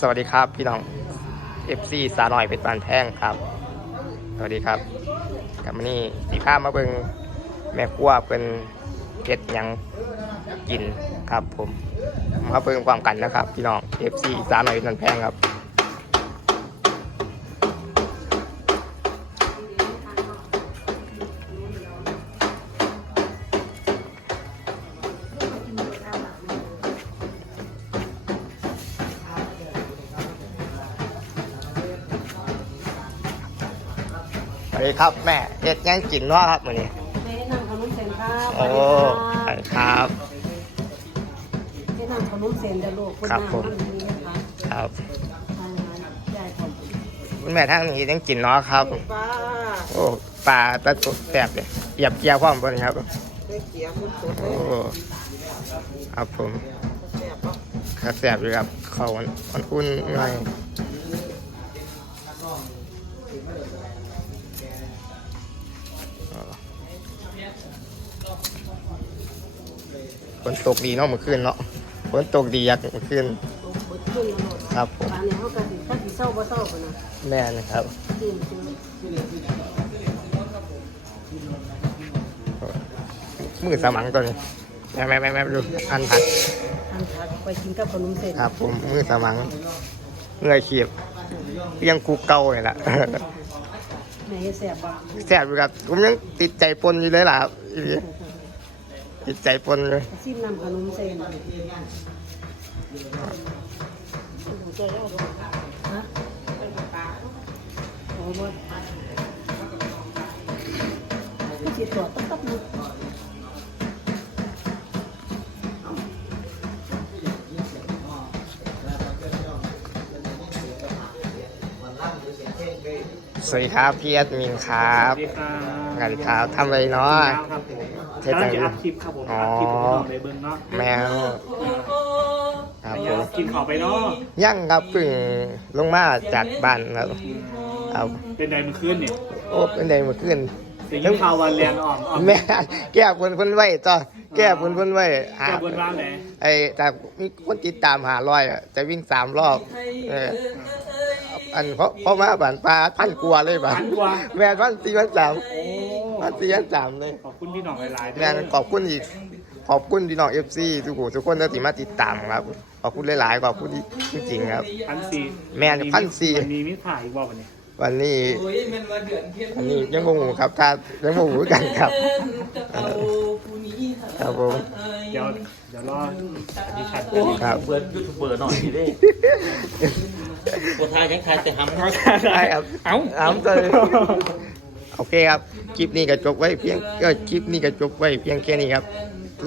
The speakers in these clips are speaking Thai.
สวัสดีครับพี่น้อง FC สาหน่อยเป็นปานแพงครับ สวัสดีครับกับมานี่สีข้ามาเบิงแม่ครัวเป็นเก็ดยังกินครับผมมาเบิงความกันนะครับ พี่น้อง FC สาหน่อยเป็นปานแพงครับ วัสดีครับแม่เก็ดหยังกินเนาะครับมื้อนี้แม่นำขนมเส้นครับโอ้ครับแม่นำขนมเส้นเด้อลูกคุณครับน้ำผมมันนี้นะคะครับทางร้านยายผมคุณแม่ทั้งนี้ยังกินเนาะครับ ป้าโอ้ปลาตะตุแสบเลยเหยียบเกียร์พร้อมบนครับ ได้เกี๊ยวมันสดเลโอ้ยครับผมแซ่บปะครับแสบอยู่ครับเขาวมันอุ่นหน่อย นตกดีเนาะเมื่อคืนเนาะฝนตกดีอยากเมื่อคืนลูกเบิดขึ้นแล้วลูกครับผมป่านนี้เขาก็สิถ้าสิเศร้าบ่เศร้าปะนะแม่นะครับกินซื้อมือสมังตัวนี้แม่แม่แม่แม่ดูอันผัดทานผักไปกินกับขนมเส้นครับผมมือสมังเงื่อยขีบเพียงคูเก่าเนี่ยแหละแม่เฮ็ดแซ่บปะแซ่บอยู่ครับผมยังติดใจปนอยู่เลยล่ะครับ อีหลีติดใจปนเลยชิมนำขนมเซนฮะโอ้บ่ก็สิตัวต้องต้อง สวัสดีครับพี่แอดมินครับสวัสดีครับสวัสดีครับทำอะไรเนาะครับผมใช่กำลังจังจะอัพคลิปครับผมอ๋ออัพคลิปของเราในเบิ้งเนาะแมวครับผมกินข้าวไปเนาะยั่งครับเพึ่งลงมาจากบ้านครับครับเป็นไดมันขึ้นเนี่ยโอ้เป็นไงเมื่อคืนเสียงข่าววันแรงอ่อนอ่อนแม่แก้บนเพิ่นไว้ต่อแก้บนเพิ่นไว้หาแกบนร้านไหนไอ้แต่มีคนติดตามหาร้อยอะจะวิ่งสามรอบเออ อันเพราะเพราะว่าบ้านปลาพันกลัวาเลยบ้านพันกว่า แม่นพันสี่พันสามโอ้พันสี่พันสามเลย ขอบคุณพี่น้องหลายๆแม่นขอบคุณอีกขอบคุณพี่น้องเอฟซีทุกคนทุกคนที่มาติดตามครับ ขอบคุณหลายๆขอบคุณจริงๆครับ พันสี่แม่นพันสี่มันมีมิตรถ่ายอีกบ่วันนี้วันนี้วันนี้ยังงงครับถ้ายังงงกันครับ ครับผม เดี๋ยวเดี๋ยวรอดิฉันครับเปิดยูทูบเบอร์หน่อยดิปวดท้ายยังทายแต่หำได้ครับเอ้าถามเลยโอเคครับ คลิปนี้ก็จบไว้เพียงก็คลิปนี้ก็จบไว้เพียงแค่นี้ครับ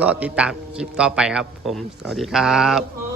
รอติดตามคลิปต่อไปครับ ผม สวัสดีครับ